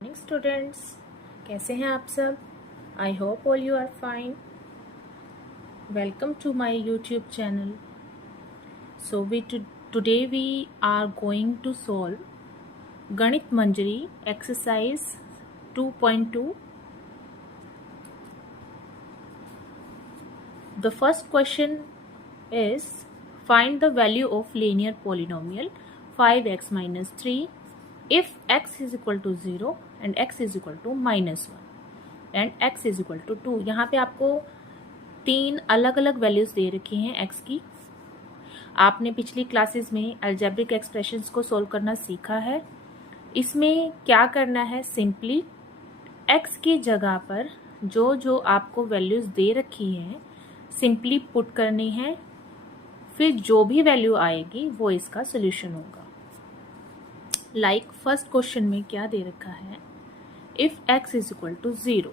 Morning students, कैसे हैं आप सब। I hope all you are fine. Welcome to my YouTube channel. So today we are going to solve Ganit Manjari exercise 2.2. The first question is find the value of linear polynomial 5x minus 3 if x is equal to 0 and x is equal to minus 1 and x is equal to 2. यहाँ पे आपको तीन अलग अलग values दे रखी हैं x की। आपने पिछली क्लासेस में अलजेब्रिक एक्सप्रेशंस को सोल्व करना सीखा है। इसमें क्या करना है, सिंपली x की जगह पर जो जो आपको वैल्यूज दे रखी हैं सिंपली पुट करनी है, फिर जो भी वैल्यू आएगी वो इसका सोल्यूशन होगा। लाइक फर्स्ट क्वेश्चन में क्या दे रखा है, if x is equal to 0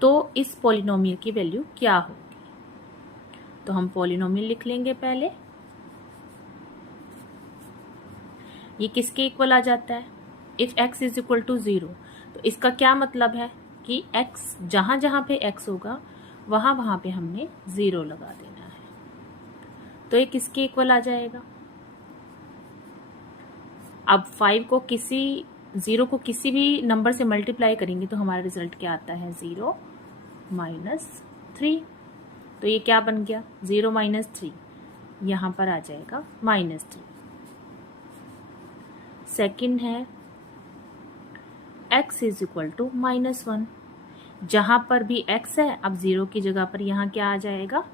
तो इस पॉलिनोमियल की वैल्यू क्या होगी। तो हम पॉलिनोमियल लिख लेंगे पहले। ये किसके इक्वल आ जाता है, if x is equal to 0। तो इसका क्या मतलब है कि x जहां जहां पे x होगा वहां वहां पे हमने 0 लगा देना है। तो ये किसके इक्वल आ जाएगा। अब 5 को किसी 0 को किसी भी नंबर से मल्टीप्लाई करेंगे तो हमारा रिजल्ट क्या आता है, 0 माइनस 3। तो ये क्या बन गया, 0 माइनस 3, यहां पर आ जाएगा -3। सेकंड है x इज इक्वल टू -1। जहां पर भी x है, अब 0 की जगह पर यहां क्या आ जाएगा,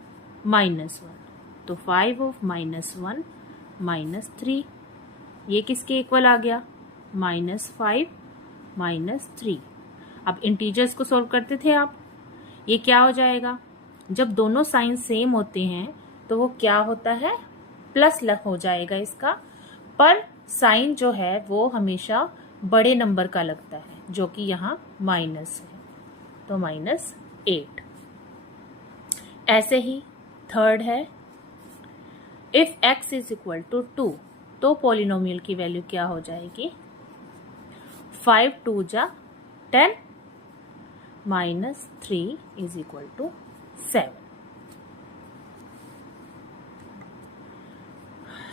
-1। तो 5 ऑफ -1 -3, ये किसके इक्वल आ गया, -5 -3। अब इंटीजर्स को सॉल्व करते थे आप, ये क्या हो जाएगा, जब दोनों साइन सेम होते हैं तो वो क्या होता है, प्लस हो जाएगा इसका, पर साइन जो है वो हमेशा बड़े नंबर का लगता है, जो कि यहाँ माइनस है, तो -8। ऐसे ही थर्ड है, if x is equal to 2 तो पॉलिनोमियल की वैल्यू क्या हो जाएगी, 5 2 जा 10 -3 is equal to 7।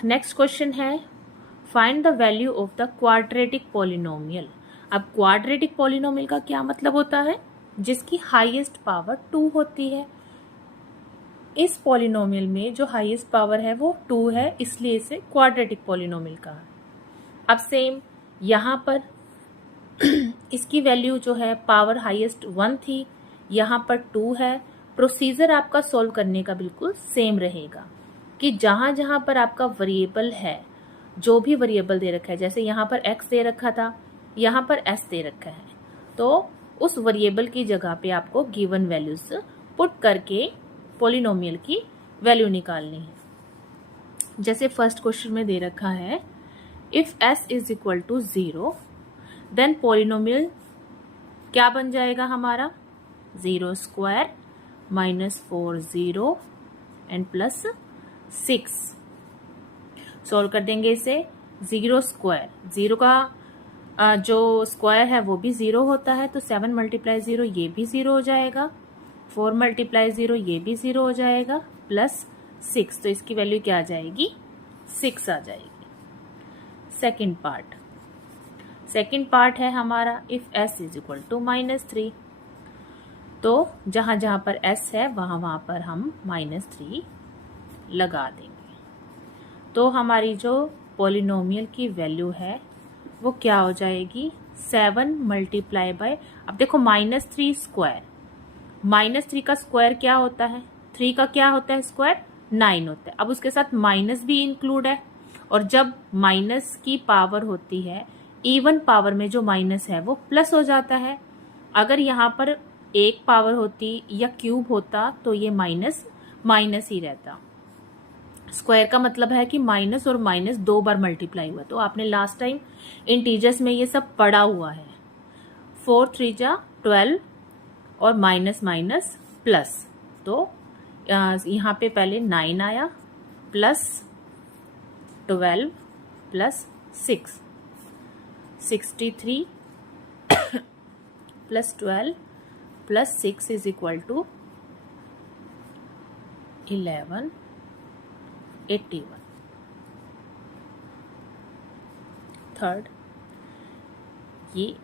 Next question है, find the value of the quadratic polynomial. अब क्वाड्रेटिक पॉलिनोमियल का क्या मतलब होता है, जिसकी हाईएस्ट पावर 2 होती है। इस पॉलिनोमियल में जो हाईएस्ट पावर है वो 2 है, इसलिए इसे क्वाड्रेटिक पॉलिनोमियल कहा। अब सेम यहाँ पर इसकी वैल्यू जो है पावर हाईएस्ट 1 थी, यहाँ पर 2 है। प्रोसीजर आपका सॉल्व करने का बिल्कुल सेम रहेगा कि जहां जहां पर आपका वेरिएबल है, जो भी वेरिएबल दे रखा है, जैसे यहाँ पर x दे रखा था, यहाँ पर s दे रखा है, तो उस वेरिएबल की जगह पे आपको गिवन वैल्यूज पुट करके पॉलिनोमियल की वैल्यू निकालनी है। जैसे फर्स्ट क्वेश्चन में दे रखा है, if s is equal to 0 then polynomial क्या बन जाएगा हमारा, 0 स्क्वायर -4 0 एंड प्लस 6। सॉल्व कर देंगे इसे, 0 स्क्वायर, 0 का जो स्क्वायर है वो भी 0 होता है, तो 7 × 0 ये भी 0 हो जाएगा, 4 × 0 ये भी 0 हो जाएगा, प्लस 6, तो इसकी वैल्यू क्या आ जाएगी, 6 आ जाएगी। सेकेंड पार्ट है हमारा, if s is equal to -3, तो जहां जहां पर s है वहां वहां पर हम -3 लगा देंगे। तो हमारी जो पॉलिनोमियल की वैल्यू है वो क्या हो जाएगी, 7 × अब देखो -3 स्क्वायर, -3 का स्क्वायर क्या होता है, 3 का क्या होता है स्क्वायर, 9 होता है। अब उसके साथ माइनस भी इंक्लूड है, और जब माइनस की पावर होती है, इवन पावर में जो माइनस है वो प्लस हो जाता है। अगर यहाँ पर एक पावर होती या क्यूब होता तो ये माइनस ही रहता। स्क्वायर का मतलब है कि माइनस और माइनस 2 बार मल्टीप्लाई हुआ, तो आपने लास्ट टाइम इंटीजर्स में ये सब पढ़ा हुआ है। 4 3 जा 12 और माइनस माइनस प्लस, तो यहाँ पे पहले 9 आया, plus 12 plus 6 63 plus 12 plus 6 is equal to 1181। Third, ये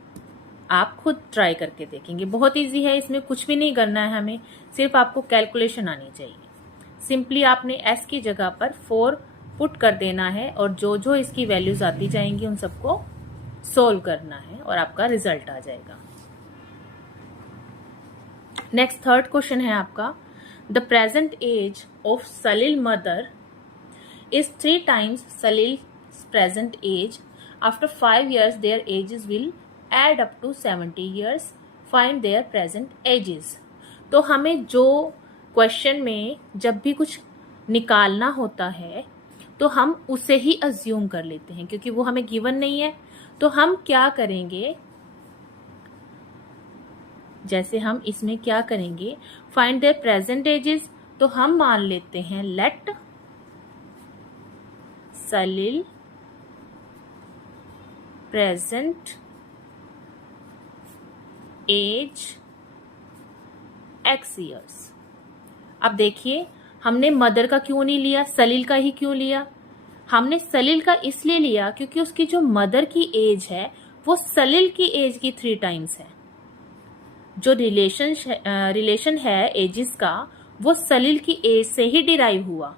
आप खुद ट्राई करके देखेंगे, बहुत इजी है, इसमें कुछ भी नहीं करना है हमें, सिर्फ आपको कैलकुलेशन आनी चाहिए। सिंपली आपने s की जगह पर 4 पुट कर देना है और जो जो इसकी वैल्यूज आती जाएंगी उन सबको सोल्व करना है और आपका रिजल्ट आ जाएगा। नेक्स्ट थर्ड क्वेश्चन है आपका, the present age of Salil mother is 3 times Salil's present age. After 5 years their ages will add up to 70 years. Find their present ages. तो हमें जो क्वेश्चन में जब भी कुछ निकालना होता है तो हम उसे ही अज्यूम कर लेते हैं, क्योंकि वो हमें गिवन नहीं है। तो हम क्या करेंगे, जैसे हम इसमें क्या करेंगे, फाइंड देयर प्रेजेंट एजेस, तो हम मान लेते हैं लेट सलील प्रेजेंट एज x ईयर्स। अब देखिए हमने मदर का क्यों नहीं लिया, सलील का ही क्यों लिया? हमने सलील का इसलिए लिया क्योंकि उसकी जो मदर की एज है वो सलील की एज की 3 times है। जो रिलेशन है एजेस का वो सलील की एज से ही डिराइव हुआ,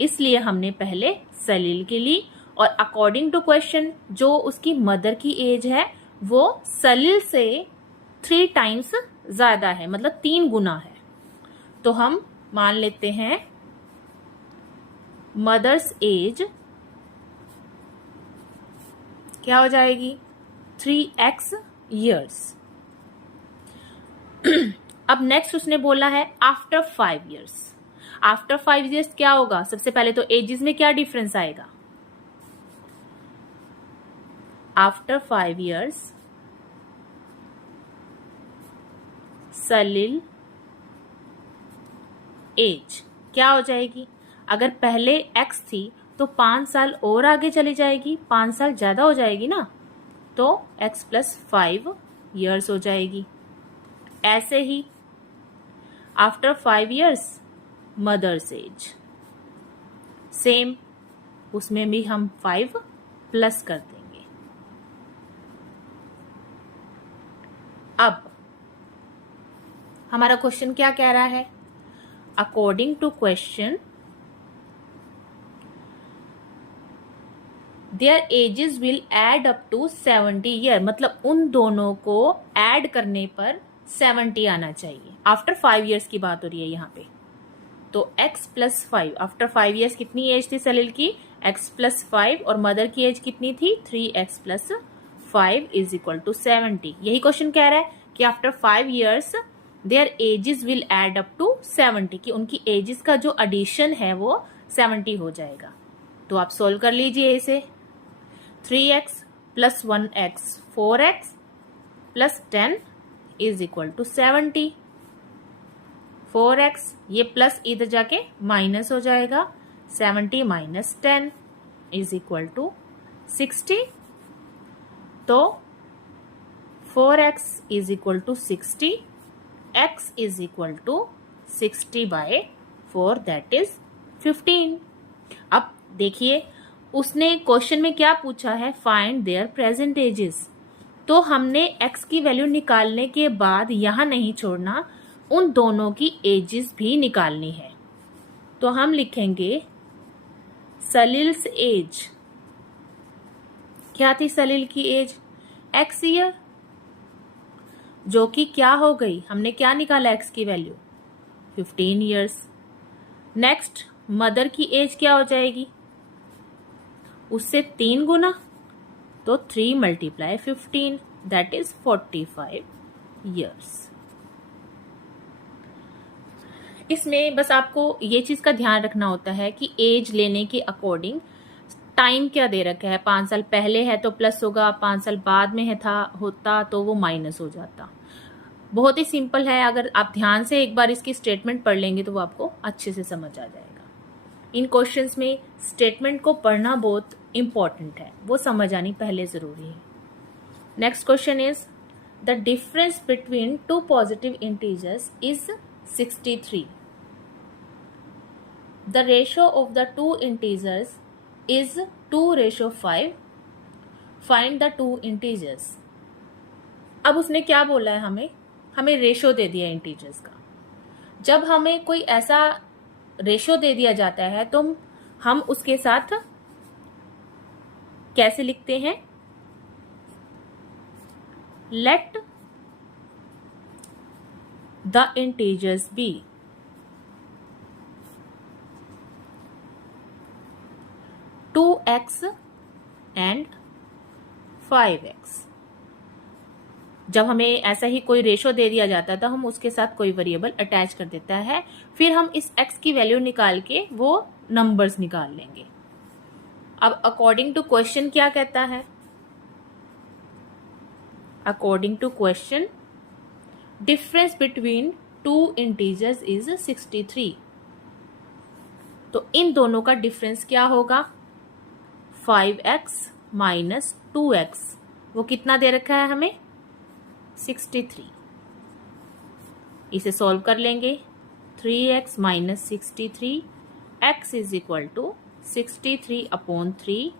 इसलिए हमने पहले सलील की ली और अकॉर्डिंग टू क्वेश्चन जो उसकी मदर की एज है वो सलील से 3 times ज्यादा है, मतलब 3 गुना है। तो हम मान लेते हैं मदर्स एज क्या हो जाएगी, 3x ईयर्स। अब नेक्स्ट उसने बोला है आफ्टर 5 years। आफ्टर 5 years क्या होगा, सबसे पहले तो एजेस में क्या डिफरेंस आएगा, आफ्टर 5 years सलील एज क्या हो जाएगी, अगर पहले x थी तो 5 साल और आगे चली जाएगी, 5 साल ज्यादा हो जाएगी ना, तो x प्लस 5 years हो जाएगी। ऐसे ही after 5 years mother's age, same उसमें भी हम 5 प्लस कर देंगे। अब हमारा क्वेश्चन क्या कह रहा है, according to question their ages will add up to 70 year, मतलब उन दोनों को ऐड करने पर 70 आना चाहिए। आफ्टर 5 years की बात हो रही है यहाँ पे, तो x प्लस 5, आफ्टर 5 years कितनी एज थी सलील की, x प्लस 5, और मदर की एज कितनी थी, 3x plus 5 is equal to 70। यही क्वेश्चन कह रहा है कि after 5 years their ages will add up to 70, कि उनकी एजेस का जो एडिशन है वो 70 हो जाएगा। तो आप सोल्व कर लीजिए इसे, 3x plus 1x 4x plus 10 is equal to 70। 4x ये प्लस इधर जाके माइनस हो जाएगा, 70 माइनस 10 इज इक्वल टू 60। तो 4x is equal to 60, x is equal to 60 by 4 that is 15। अब देखिए उसने क्वेश्चन में क्या पूछा है, फाइंड देयर प्रेजेंट एजेस। तो हमने x की वैल्यू निकालने के बाद यहां नहीं छोड़ना, उन दोनों की एजेस भी निकालनी है। तो हम लिखेंगे सलील्स एज, क्या थी सलील की एज, x ईयर, जो कि क्या हो गई, हमने क्या निकाला x की वैल्यू 15 ईयर्स। नेक्स्ट मदर की एज क्या हो जाएगी, उससे 3 गुना, तो 3 मल्टीप्लाई 15 दैट इज 45 ईयर्स। इसमें बस आपको ये चीज का ध्यान रखना होता है कि एज लेने के अकॉर्डिंग टाइम क्या दे रखा है, 5 साल पहले है तो प्लस होगा, 5 साल बाद में है था होता तो वो माइनस हो जाता। बहुत ही सिंपल है, अगर आप ध्यान से एक बार इसकी स्टेटमेंट पढ़ लेंगे तो वो आपको अच्छे से समझ आ जाएगा। इन क्वेश्चंस में स्टेटमेंट को पढ़ना बहुत इंपॉर्टेंट है, वो समझ आनी पहले जरूरी है। Next question is the difference between to positive integers is 63. The ratio of the two integers is 2:5. Find the two integers. अब उसने क्या बोला है हमें रेशो दे दिया इंटीजर्स का. जब हमें कोई ऐसा रेशो दे दिया जाता है तो हम उसके साथ कैसे लिखते हैं? Let the integers be 2x and 5x. जब हमें ऐसा ही कोई रेशो दे दिया जाता है तो हम उसके साथ कोई वेरिएबल अटैच कर देता है, फिर हम इस x की वैल्यू निकाल के वो नंबर्स निकाल लेंगे. अब अकॉर्डिंग टू क्वेश्चन क्या कहता है? According to question difference between two integers is 63. तो इन दोनों का डिफरेंस क्या होगा? 5x minus 2x. वो कितना दे रखा है हमें? 63. इसे सॉल्व कर लेंगे. 3x minus 63, x is equal to 63/3,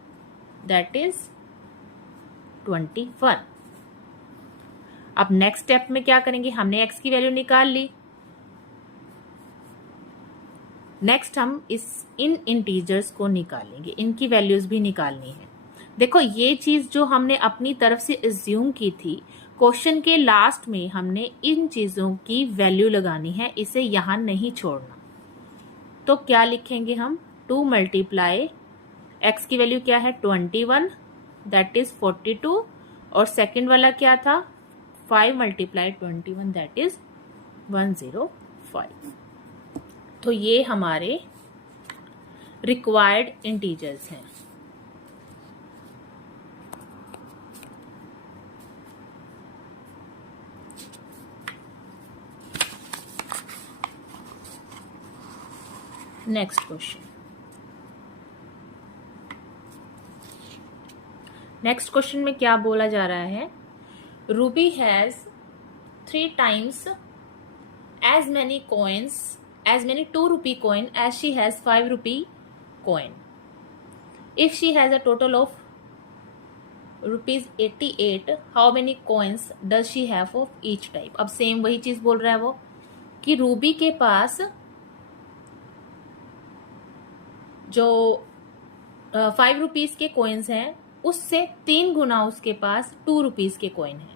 that is 21. अब नेक्स्ट स्टेप में क्या करेंगे? हमने x की वैल्यू निकाल ली. नेक्स्ट हम इन इंटीजर्स को निकालेंगे, इनकी वैल्यूज भी निकालनी है. देखो ये चीज जो हमने अपनी तरफ से एज्यूम की थी, क्वेश्चन के लास्ट में हमने इन चीजों की वैल्यू लगानी है, इसे यहां नहीं छोड़ना. तो क्या लिखेंगे हम? 2 मल्टीप्लाई x की वैल्यू क्या है? 21, दैट इज 42. और सेकंड वाला क्या था? 5 मल्टीप्लाई 21, दैट इज 105. तो ये हमारे रिक्वायर्ड इंटीजर्स हैं. Next question. नेक्स्ट क्वेश्चन में क्या बोला जा रहा है? Ruby has 3 times as many coins, as many 2 rupee coin as she has 5 rupee coin. If she has a total of rupees 88, how many coins does she have of each type? अब same वही चीज बोल रहा है वो कि Ruby के पास जो 5 रुपीज के कॉइन्स हैं उससे 3 गुना उसके पास 2 रुपीज के कॉइन है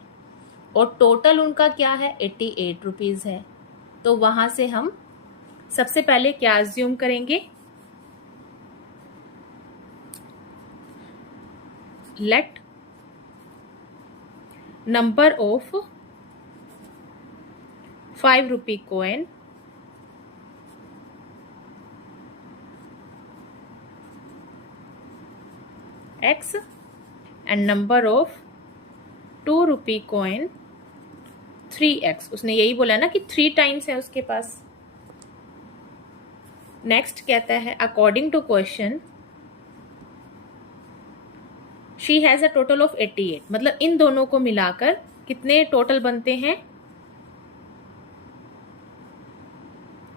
और टोटल उनका क्या है? 88 रुपीज है. तो वहां से हम सबसे पहले क्या अज्यूम करेंगे? Let number of 5 rupee coin x and number of 2 rupee coin 3x. उसने यही बोला ना कि 3 times है उसके पास. नेक्स्ट कहता है according to question she has a total of 88. मतलब इन दोनों को मिलाकर कितने टोटल बनते हैं?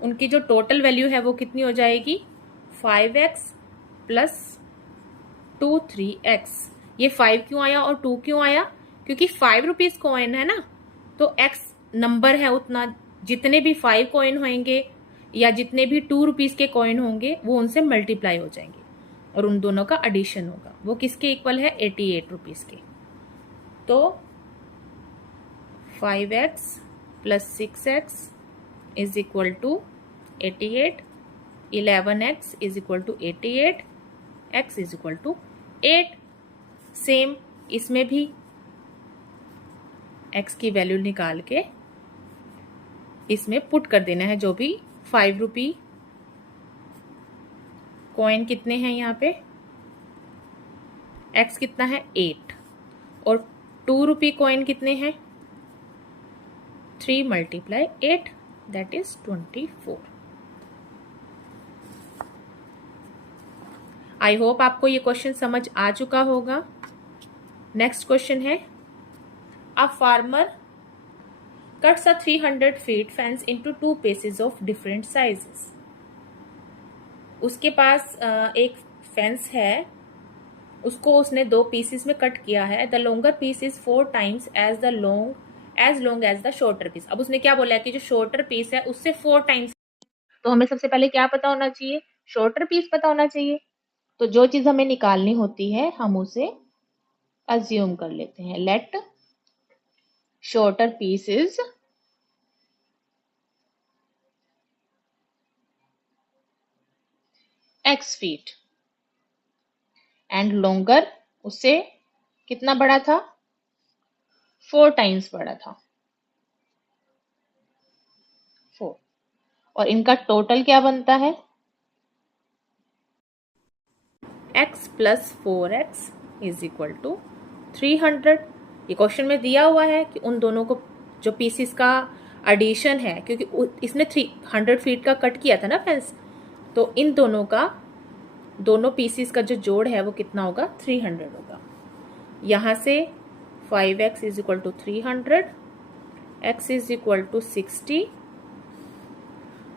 उनकी जो टोटल वैल्यू है वो कितनी हो जाएगी? 5x plus 2 3x. ये 5 क्यों आया और 2 क्यों आया? क्योंकि 5 रुपीज कॉइन है ना, तो x नंबर है उतना, जितने भी 5 कॉइन होंगे या जितने भी 2 रुपीज के कॉइन होंगे वो उनसे मल्टीप्लाई हो जाएंगे और उन दोनों का एडिशन होगा. वो किसके इक्वल है? 88 रुपीज के. तो 5x plus 6x is equal to 88. 11x is equal to 88. x is equal to 8. Same इसमें भी x की वैल्यू निकाल के इसमें पुट कर देना है. जो भी 5 रुपी कॉइन कितने हैं यहाँ पे? x कितना है? 8. और 2 रुपी कॉइन कितने हैं? 3 multiply 8, that is 24. I hope आपको ये क्वेश्चन समझ आ चुका होगा. नेक्स्ट क्वेश्चन है a farmer cuts a 300 feet fence into 2 pieces of different sizes. उसके पास एक फेंस है, उसको उसने 2 पीसेस में कट किया है. The longer piece is 4 times as long as the shorter piece. अब उसने क्या बोला है कि जो शॉर्टर पीस है उससे 4 टाइम्स. तो हमें सबसे पहले क्या पता होना चाहिए? शॉर्टर पीस पता होना चाहिए. तो जो चीज हमें निकालनी होती है हम उसे अज्यूम कर लेते हैं. Let shorter piece is x feet and longer उससे कितना बड़ा था? 4 टाइम्स बड़ा था. 4. और इनका टोटल क्या बनता है? x plus 4x is equal to 300. ये क्वेश्चन में दिया हुआ है कि उन दोनों को जो पीसीस का एडिशन है, क्योंकि इसने 300 फीट का कट किया था ना फेंस, तो इन दोनों पीसीस का जो जोड़ है वो कितना होगा? 300 होगा. यहां से 5x is equal to 300, x is equal to 60.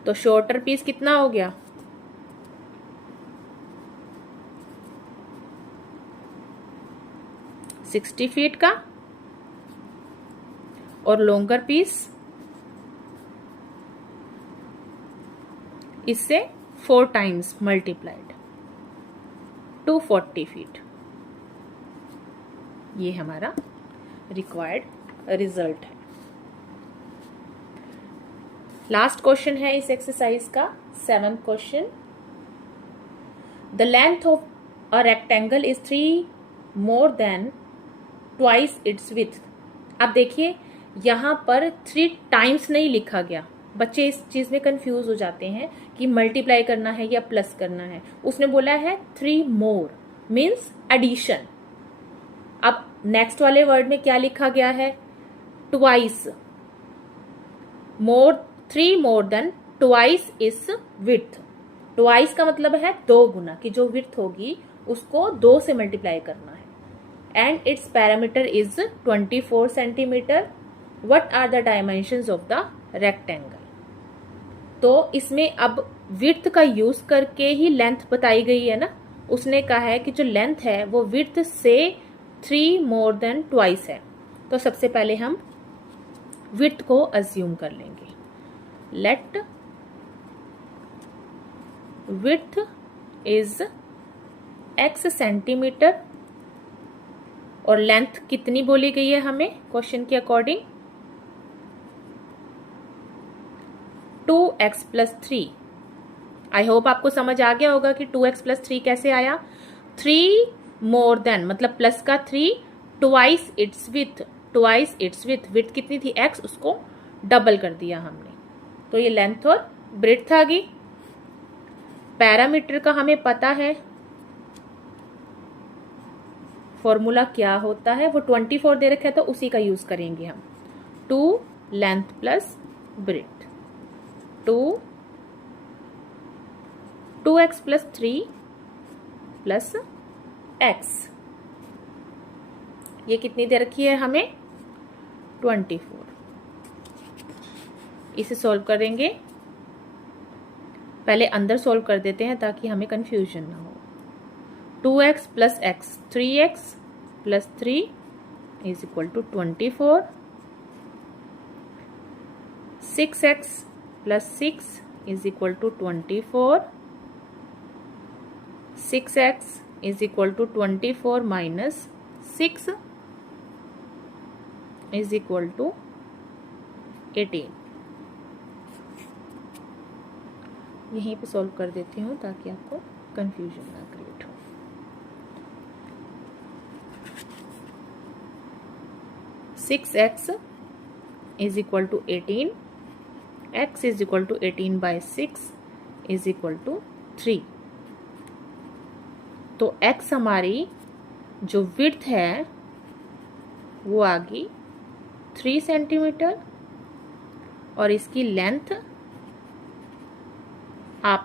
तो शॉर्टर पीस कितना हो गया? 60 फीट का, और लॉन्गर पीस इससे 4 टाइम्स मल्टीप्लाइड 240 फीट. ये हमारा रिक्वायर्ड रिजल्ट है. लास्ट क्वेश्चन है इस एक्सरसाइज का, 7th question. The length of a rectangle is 3 more than twice its width. अब देखिए यहां पर 3 टाइम्स नहीं लिखा गया. बच्चे इस चीज में कंफ्यूज हो जाते हैं कि मल्टीप्लाई करना है या प्लस करना है. उसने बोला है 3 मोर मीन्स एडिशन. अब नेक्स्ट वाले वर्ड में क्या लिखा गया है? Twice. More 3 more than twice is width. Twice का मतलब है 2 गुना, कि जो विड्थ होगी उसको 2 से मल्टीप्लाई करना है. And its parameter is 24 centimetre. What are the dimensions of the rectangle? तो इसमें अब विड्थ का यूज करके ही लेंथ बताई गई है ना. उसने कहा है कि जो लेंथ है वो विड्थ से 3 मोर देन ट्वाइस है. तो सबसे पहले हम विड्थ को अज्यूम कर लेंगे. Let width is x centimetre, और लेंथ कितनी बोली गई है हमें क्वेश्चन के according? 2x plus 3. I hope आपको समझ आ गया होगा कि 2x प्लस 3 कैसे आया. 3 मोर देन मतलब प्लस का 3, twice its width. Twice its width. Width कितनी थी? x, उसको डबल कर दिया हमने. तो ये लेंथ और ब्रेड्थ आ गई. पैरामीटर का हमें पता है फॉर्मूला क्या होता है, वो 24 दे रखा है तो उसी का यूज करेंगे हम. 2 length plus breadth. 2x plus 3 plus x. ये कितनी दे रखी है हमें? 24. इसे सॉल्व करेंगे. पहले अंदर सॉल्व कर देते हैं ताकि हमें कंफ्यूजन ना हो. 2x plus x, 3x plus 3 is equal to 24. 6x plus 6 is equal to 24. 6x is equal to 24 minus 6 is equal to 18. यहीं पे सॉल्व कर देती हूँ ताकि आपको कंफ्यूजन ना क्रिएट हो. Six x is equal to 18. x is equal to 18 by 6 is equal to 3. तो x हमारी जो विड्थ है वो आ गई 3 सेंटीमीटर, और इसकी लेंथ आप